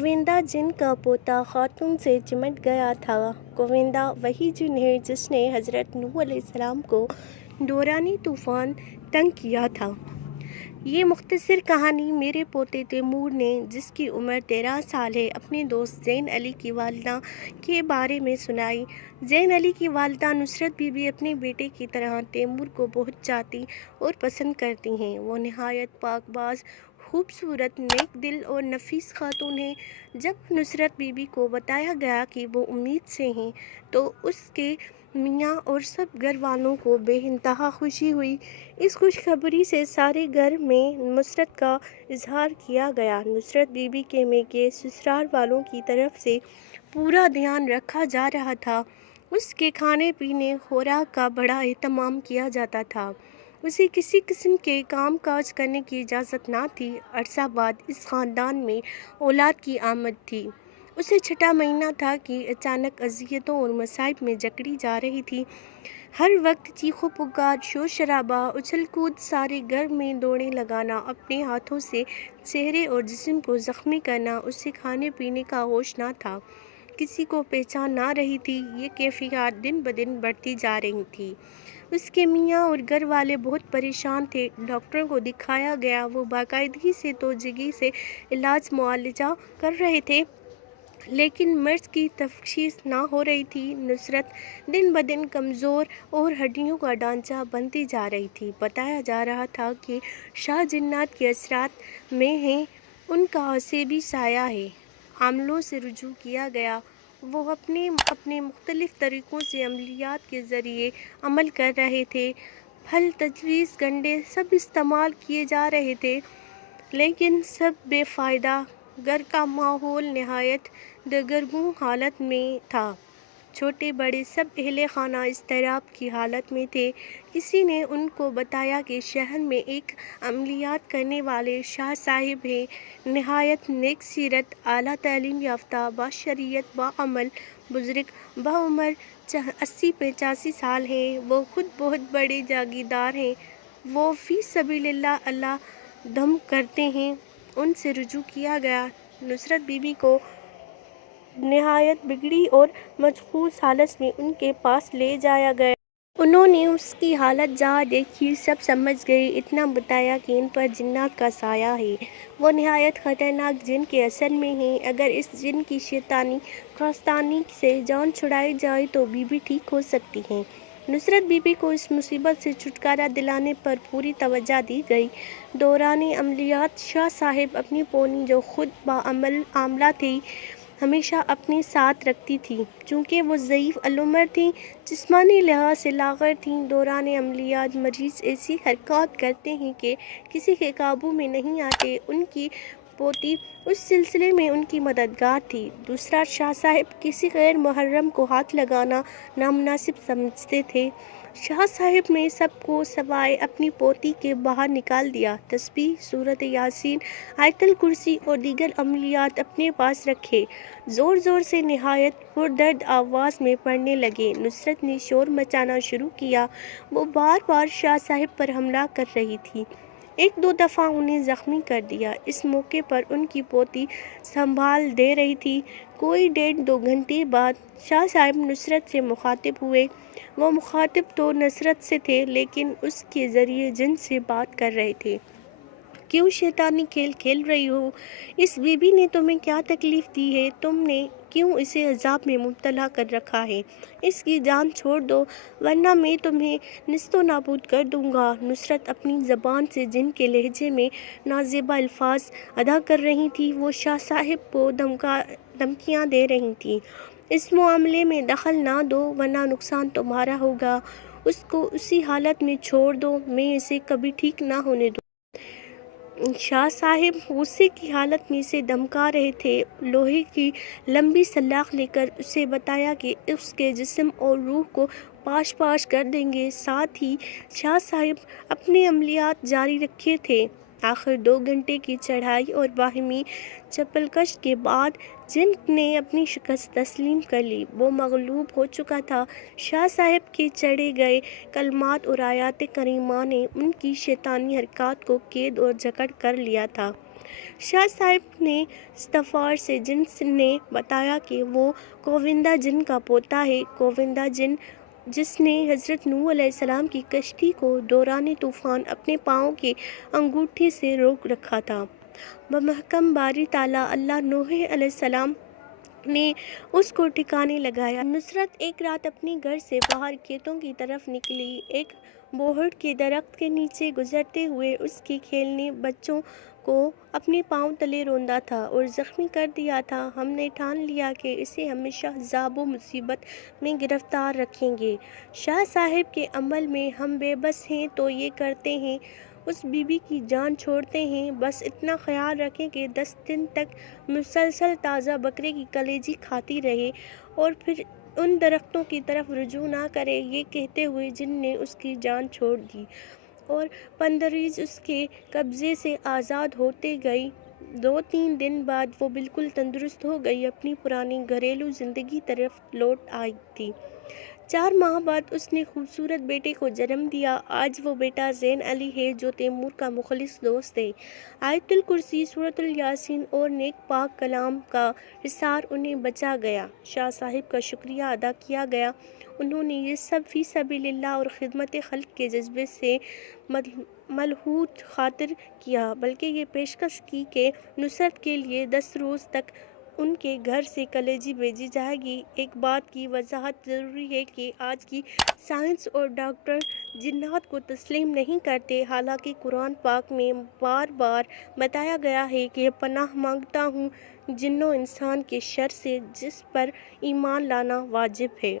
गोविंदा जिन का पोता खातून से चिमट गया था। गोविंदा वही जिन है जिसने हज़रत नूह अलैहिस्सलाम को दौरानी तूफ़ान तंग किया था। ये मुख्तसर कहानी मेरे पोते तैमूर ने, जिसकी उम्र 13 साल है, अपने दोस्त ज़ैन अली की वालिदा के बारे में सुनाई। ज़ैन अली की वालिदा नुसरत बीबी अपने बेटे की तरह तैमूर को बहुत चाहती और पसंद करती हैं। वो नहायत पाकबाज, खूबसूरत, नेक दिल और नफीस खातून है। जब नुसरत बीबी को बताया गया कि वो उम्मीद से हैं, तो उसके मियाँ और सब घर वालों को बेइंतहा खुशी हुई। इस खुशखबरी से सारे घर में नुसरत का इजहार किया गया। नुसरत बीबी के मेके ससुराल वालों की तरफ से पूरा ध्यान रखा जा रहा था। उसके खाने पीने खुराक का बड़ा एहतमाम किया जाता था। उसे किसी किस्म के काम काज करने की इजाज़त ना थी। अरसा बाद इस ख़ानदान में औलाद की आमद थी। उसे छठा महीना था कि अचानक अज़ियतों और मसाइब में जकड़ी जा रही थी। हर वक्त चीखो पुकार, शोर शराबा, उछल कूद, सारे घर में दौड़े लगाना, अपने हाथों से चेहरे और जिस्म को ज़ख्मी करना। उसे खाने पीने का होश ना था, किसी को पहचान ना रही थी। ये कैफियत दिन ब दिन बढ़ती जा रही थी। उसके मियाँ और घर वाले बहुत परेशान थे। डॉक्टरों को दिखाया गया। वो बाकायदगी से तो जगह से इलाज मुआलजा कर रहे थे, लेकिन मर्ज़ की तशख़ीस ना हो रही थी। नुसरत दिन ब दिन कमज़ोर और हड्डियों का ढांचा बनती जा रही थी। बताया जा रहा था कि शाह जिन्नात के असरात में हैं, उनका हसेबी साया है। आमलों से रुजू किया गया। वो अपने अपने मुख्तलिफ़ तरीक़ों से अमलियात के ज़रिए अमल कर रहे थे। फल, तजवीज़, गंडे सब इस्तेमाल किए जा रहे थे, लेकिन सब बेफ़ायदा। घर का माहौल नहायत दगरगूं हालत में था। छोटे बड़े सब अहले खाना इज़्तिराब की हालत में थे। किसी ने उनको बताया कि शहर में एक अमलियात करने वाले शाह साहिब हैं, नहायत नेक सीरत, आला तालीम याफ्ता, बाशरीयत, बाअमल, बुज़ुर्ग, बाउमर, 80-85 साल हैं। वो खुद बहुत बड़े जागीरदार हैं। वो फ़ी सबीलिल्लाह अल्लाह दम करते हैं। उनसे रुजू किया गया। नुसरत बीबी को नहायत बिगड़ी और मजबूर हालत में उनके पास ले जाया गया। उन्होंने उसकी हालत जहाँ देखी, सब समझ गए। इतना बताया कि इन पर जिन्नात का साया है। वो नहायत ख़तरनाक जिन के असर में हैं। अगर इस जिन की शैतानी ख़ास्तानी से जान छुड़ाई जाए तो बीबी ठीक हो सकती हैं। नुसरत बीबी को इस मुसीबत से छुटकारा दिलाने पर पूरी तवज्जो दी गई। दौरान अमलियात शाह साहिब अपनी पोनी, जो खुद बाअमल आमला थी, हमेशा अपने साथ रखती थी। चूँकि वो ज़ईफ़ अलउमर थीं, जिस्मानी लिहाज से लाग़र थीं। दौरान अमलियात मरीज़ ऐसी हरकत करते हैं कि किसी के काबू में नहीं आते। उनकी पोती उस सिलसिले में उनकी मददगार थी। दूसरा, शाह साहिब किसी गैर मुहर्रम को हाथ लगाना नामुनासिब समझते थे। शाह साहिब ने सबको सवाए अपनी पोती के बाहर निकाल दिया। तस्बीह, सूरत यासीन, आयतल कुर्सी और दीगर अमलियात अपने पास रखे। ज़ोर ज़ोर से नहायत पुरदर्द आवाज़ में पढ़ने लगे। नुसरत ने शोर मचाना शुरू किया। वो बार बार शाह साहिब पर हमला कर रही थी। एक दो दफ़ा उन्हें ज़ख्मी कर दिया। इस मौके पर उनकी पोती संभाल दे रही थी। कोई 1.5-2 घंटे बाद शाह साहिब नुसरत से मुखातिब हुए। वो मुखातिब तो नुसरत से थे, लेकिन उसके ज़रिए जिन से बात कर रहे थे। क्यों शैतानी खेल खेल रही हो? इस बीबी ने तुम्हें क्या तकलीफ़ दी है? तुमने क्यों इसे अज़ाब में मुब्तला कर रखा है? इसकी जान छोड़ दो, वरना मैं तुम्हें निस्तो नाबूद कर दूँगा। नुसरत अपनी ज़बान से जिन के लहजे में नाज़िबा अल्फाज अदा कर रही थी, वो शाह साहिब को धमकियाँ दे रही थी। इस मामले में दखल ना दो, वरना नुकसान तुम्हारा होगा। उसको उसी हालत में छोड़ दो, मैं इसे कभी ठीक ना होने दूँ। शाह साहिब गुस्से की हालत में इसे धमका रहे थे। लोहे की लंबी सलाख लेकर उसे बताया कि उसके जिस्म और रूह को पाश पाश कर देंगे। साथ ही शाह साहिब अपने अमलियात जारी रखे थे। आखिर 2 घंटे की चढ़ाई और बाहिमी चपलकश के बाद जिन ने अपनी शिकस्त तस्लीम कर ली। वो मगलूब हो चुका था। शाह साहिब के चढ़े गए कलमात और आयात करीमा ने उनकी शैतानी हरकत को कैद और जकड़ कर लिया था। شاہ صاحب نے استغفار سے جن نے بتایا کہ وہ گووندا جن کا پوتا ہے۔ گووندا جن جس نے حضرت نوح علیہ السلام کی کشتی کو دوران طوفان اپنے پاؤں کے انگوٹھے سے روک رکھا تھا۔ بمحکم باری تعالیٰ اللہ نوح علیہ السلام نے اس کو ٹھکانے لگایا۔ نصرت ایک رات اپنے گھر سے باہر کھیتوں کی طرف نکلی۔ ایک بوہڑ کے درخت کے نیچے گزرتے ہوئے اس کے کھیلنے بچوں کو اپنے پاؤں تلے روندا تھا اور زخمی کر دیا تھا۔ ہم نے ٹھان لیا کہ اسے ہمیشہ عذاب و مصیبت میں گرفتار رکھیں گے۔ شاہ صاحب کے عمل میں ہم بے بس ہیں تو یہ کرتے ہیں، اس بی بی کی جان چھوڑتے ہیں۔ بس اتنا خیال رکھیں کہ 10 دن تک مسلسل تازہ بکرے کی کلیجی کھاتی رہے اور پھر ان درختوں کی طرف رجوع نہ کرے۔ یہ کہتے ہوئے جن نے اس کی جان چھوڑ دی اور پندریز اس کے قبضے سے آزاد ہوتے گئی۔ 2-3 دن بعد وہ بالکل تندرست ہو گئی، اپنی پرانی گھریلو زندگی طرف لوٹ آئی تھی۔ 4 ماہ بعد اس نے خوبصورت بیٹے کو جنم دیا۔ آج وہ بیٹا زین علی ہے جو تیمور کا مخلص دوست ہے۔ آیت الکرسی، سورۃ الیاسین اور نیک پاک کلام کا حصار انہیں بچا گیا۔ شاہ صاحب کا شکریہ ادا کیا گیا۔ انہوں نے یہ سب فی سبیل اللہ اور خدمت خلق کے جذبے سے ملحوظ خاطر کیا، بلکہ یہ پیشکش کی کہ نصرت کے لیے 10 روز تک ان کے گھر سے کلیجی بھیجی جائے گی۔ ایک بات کی وضاحت ضروری ہے کہ آج کی سائنس اور ڈاکٹر جنات کو تسلیم نہیں کرتے، حالانکہ قرآن پاک میں بار بار بتایا گیا ہے کہ پناہ مانگتا ہوں جن و انسان کے شر سے، جس پر ایمان لانا واجب ہے۔